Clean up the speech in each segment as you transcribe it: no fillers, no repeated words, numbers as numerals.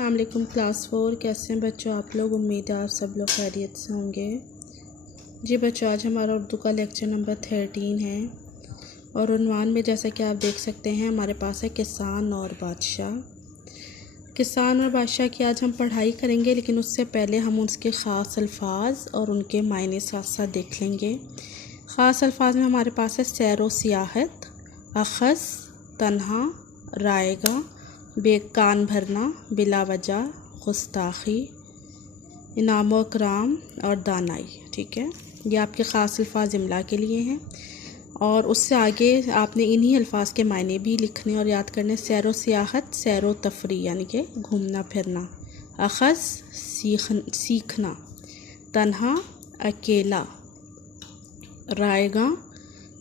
अस्सलाम वालेकुम क्लास 4। कैसे हैं बच्चों आप लोग। उम्मीद है आप सब लोग खैरियत से होंगे। जी बच्चों, आज हमारा उर्दू का लेक्चर नंबर 13 है और उन्वान में जैसा कि आप देख सकते हैं हमारे पास है किसान और बादशाह। किसान और बादशाह की आज हम पढ़ाई करेंगे, लेकिन उससे पहले हम उसके ख़ास अल्फाज और उनके मायने साथ साथ देख लेंगे। ख़ास अल्फाज में हमारे पास है सैर व सियाहत, अखज़, तन्हा, रायगा, बेकान भरना, बिला वजह, गुस्ताखी, इनाम व इकराम और दानाई। ठीक है, ये आपके ख़ास अल्फाज इमला के लिए हैं और उससे आगे आपने इन्हीं अल्फाज के मायने भी लिखने और याद करने। सैर व सियाहत, सैर व तफरी यानी कि घूमना फिरना, अखज़ सीखना, तन्हा अकेला, रायगा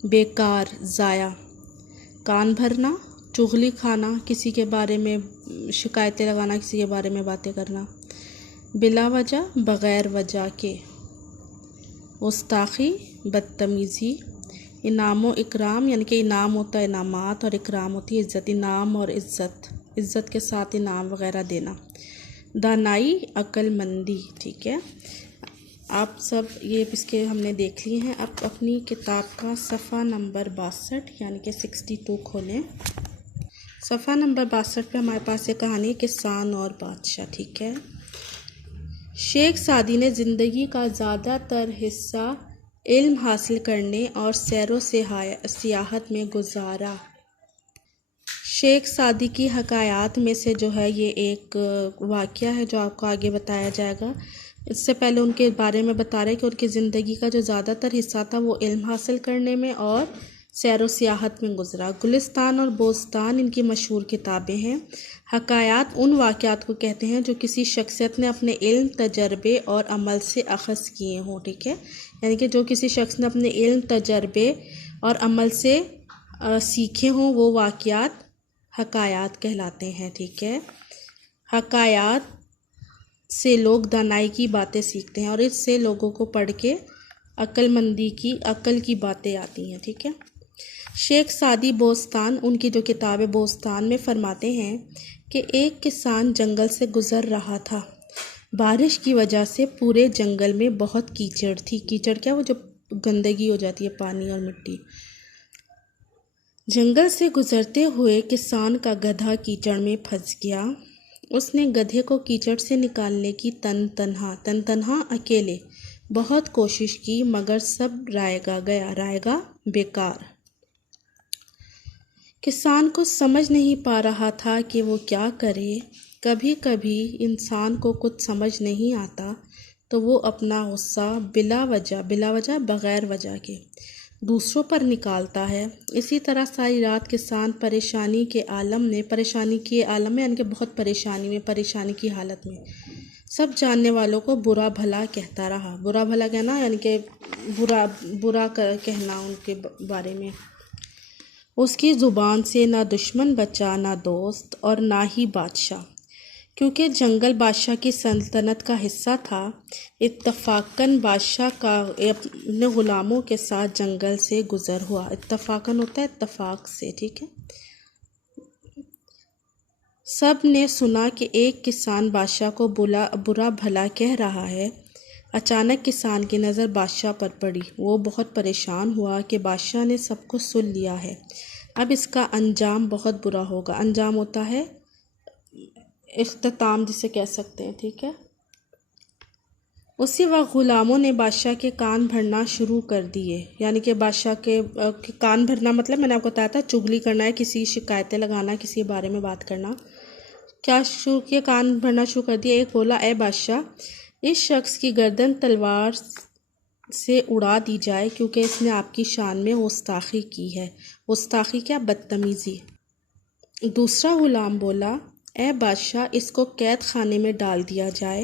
बेकार ज़ाया, कान भरना चुगली खाना, किसी के बारे में शिकायतें लगाना, किसी के बारे में बातें करना, बिला वजह बग़ैर वजह के, गुस्ताखी बदतमीज़ी, इनाम व इकराम यानी कि इनाम होता है इनामात और इकराम होती है इज़्ज़त। इनाम और इज़्ज़त, इज़्ज़त के साथ इनाम वग़ैरह देना। दानाई अक्लमंदी। ठीक है, आप सब ये इसके हमने देख लिए हैं। अब अपनी किताब का सफ़ा नंबर 62 यानी कि 62 खोलें। सफ़ा नंबर 62 पे हमारे पास ये कहानी किसान और बादशाह। ठीक है, शेख सादी ने ज़िंदगी का ज़्यादातर हिस्सा इल्म हासिल करने और सैर व सियाहत में गुजारा। शेख सादी की हकायात में से जो है ये एक वाक़या है जो आपको आगे बताया जाएगा। इससे पहले उनके बारे में बता रहे हैं कि उनकी ज़िंदगी का जो ज़्यादातर हिस्सा था वो इल्म हासिल करने में और सैर व सियाहत में गुजरा। गुलिस्तान और बोस्तान इनकी मशहूर किताबें हैं। हकायात उन वाक़यात को कहते हैं जो किसी शख्सियत ने अपने इल्म, तजर्बे और अमल से अख़ज़ किए हों। ठीक है, यानी कि जो किसी शख्स ने अपने इल्म, तजर्बे और अमल से सीखे हों वो वाक़यात हकायात कहलाते हैं। ठीक है, हकायात से लोग दानाई की बातें सीखते हैं और इससे लोगों को पढ़ के अक्ल की बातें आती हैं। ठीक है, शेख सादी बोस्तान उनकी जो किताब है बोस्तान में फरमाते हैं कि एक किसान जंगल से गुज़र रहा था। बारिश की वजह से पूरे जंगल में बहुत कीचड़ थी। कीचड़ क्या, वो जो गंदगी हो जाती है, पानी और मिट्टी। जंगल से गुज़रते हुए किसान का गधा कीचड़ में फंस गया। उसने गधे को कीचड़ से निकालने की तन तन्हा अकेले बहुत कोशिश की, मगर सब रायगा गया। रायगा बेकार। किसान को समझ नहीं पा रहा था कि वो क्या करे। कभी कभी इंसान को कुछ समझ नहीं आता तो वो अपना गुस्सा बिला वजह बग़ैर वजह के दूसरों पर निकालता है। इसी तरह सारी रात किसान परेशानी के आलम में यानी कि बहुत परेशानी की हालत में सब जानने वालों को बुरा भला कहता रहा। बुरा भला कहना यानी कि बुरा कहना उनके बारे में। उसकी ज़ुबान से ना दुश्मन बचा, ना दोस्त और ना ही बादशाह, क्योंकि जंगल बादशाह की सल्तनत का हिस्सा था। इत्तफाकन बादशाह का अपने ग़ुलामों के साथ जंगल से गुज़र हुआ। इत्तफाकन होता है इत्तफाक से। ठीक है, सब ने सुना कि एक किसान बादशाह को बुरा भला कह रहा है। अचानक किसान की नज़र बादशाह पर पड़ी। वो बहुत परेशान हुआ कि बादशाह ने सब कुछ सुन लिया है, अब इसका अंजाम बहुत बुरा होगा। अंजाम होता है इख्तिताम जिसे कह सकते हैं। ठीक है, उसी वक्त ग़ुलामों ने बादशाह के कान भरना शुरू कर दिए। यानी कि बादशाह के कान भरना मतलब मैंने आपको बताया था चुगली करना है, किसी शिकायतें लगाना, किसी बारे में बात करना। क्या शुरू किया, कान भरना शुरू कर दिया। एक बोला, ए बादशाह, इस शख्स की गर्दन तलवार से उड़ा दी जाए क्योंकि इसने आपकी शान में गुस्ताखी की है। गुस्ताखी क्या, बदतमीज़ी। दूसरा ग़ुलाम बोला, ए बादशाह, इसको कैद खाने में डाल दिया जाए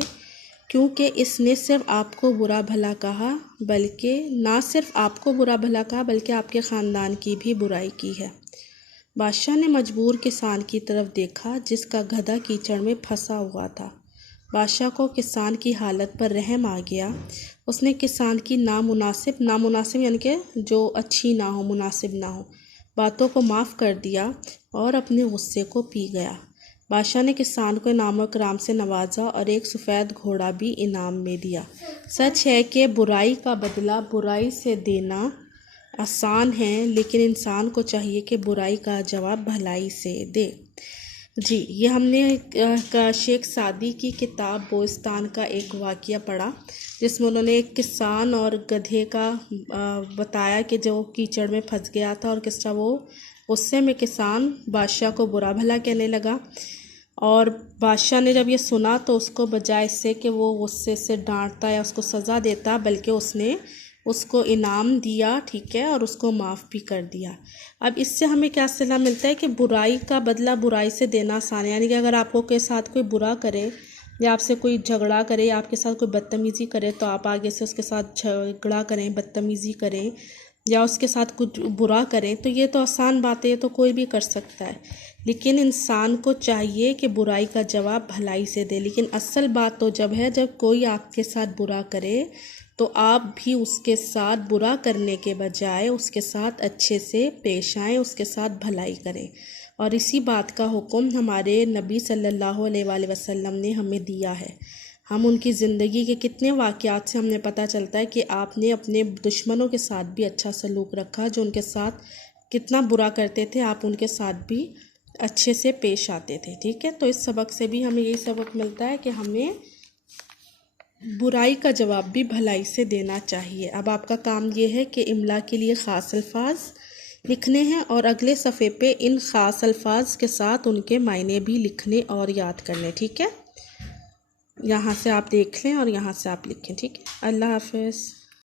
क्योंकि इसने सिर्फ आपको बुरा भला कहा, बल्कि आपके ख़ानदान की भी बुराई की है। बादशाह ने मजबूर किसान की तरफ देखा जिसका गधा कीचड़ में फंसा हुआ था। बादशाह को किसान की हालत पर रहम आ गया। उसने किसान की नामुनासिब यानी कि जो अच्छी ना हो, मुनासिब ना हो, बातों को माफ़ कर दिया और अपने गुस्से को पी गया। बादशाह ने किसान को इनाम और इकराम से नवाजा और एक सफ़ेद घोड़ा भी इनाम में दिया। सच है कि बुराई का बदला बुराई से देना आसान है, लेकिन इंसान को चाहिए कि बुराई का जवाब भलाई से दे। जी, ये हमने शेख सादी की किताब बोस्तान का एक वाक़या पढ़ा, जिसमें उन्होंने एक किसान और गधे का बताया कि जो कीचड़ में फंस गया था और किस तरह वो गुस्से में किसान बादशाह को बुरा भला कहने लगा। और बादशाह ने जब ये सुना तो उसको बजाय इससे कि वो गुस्से से डांटता या उसको सज़ा देता, बल्कि उसने उसको इनाम दिया, ठीक है, और उसको माफ़ भी कर दिया। अब इससे हमें क्या सिला मिलता है कि बुराई का बदला बुराई से देना आसान है। यानी कि अगर आपको के साथ कोई बुरा करे या आपसे कोई झगड़ा करे या आपके साथ कोई बदतमीज़ी करे, तो आप आगे से उसके साथ झगड़ा करें, बदतमीज़ी करें या उसके साथ कुछ बुरा करें, तो ये तो आसान बात है, ये तो कोई भी कर सकता है। लेकिन इंसान को चाहिए कि बुराई का जवाब भलाई से दे। लेकिन असल बात तो जब है जब कोई आपके साथ बुरा करे तो आप भी उसके साथ बुरा करने के बजाय उसके साथ अच्छे से पेश आएँ, उसके साथ भलाई करें। और इसी बात का हुक्म हमारे नबी सल्लल्लाहु अलैहि वसल्लम ने हमें दिया है। हम उनकी ज़िंदगी के कितने वाक़यात से हमने पता चलता है कि आपने अपने दुश्मनों के साथ भी अच्छा सलूक रखा, जो उनके साथ कितना बुरा करते थे आप उनके साथ भी अच्छे से पेश आते थे, ठीक है। तो इस सबक से भी हमें यही सबक मिलता है कि हमें बुराई का जवाब भी भलाई से देना चाहिए। अब आपका काम ये है कि इमला के लिए ख़ास अल्फाज लिखने हैं और अगले सफ़े पे इन ख़ास अल्फाज के साथ उनके मायने भी लिखने और याद करने, ठीक है। यहाँ से आप देख लें और यहाँ से आप लिखें, ठीक है। अल्लाह हाफ़िज़।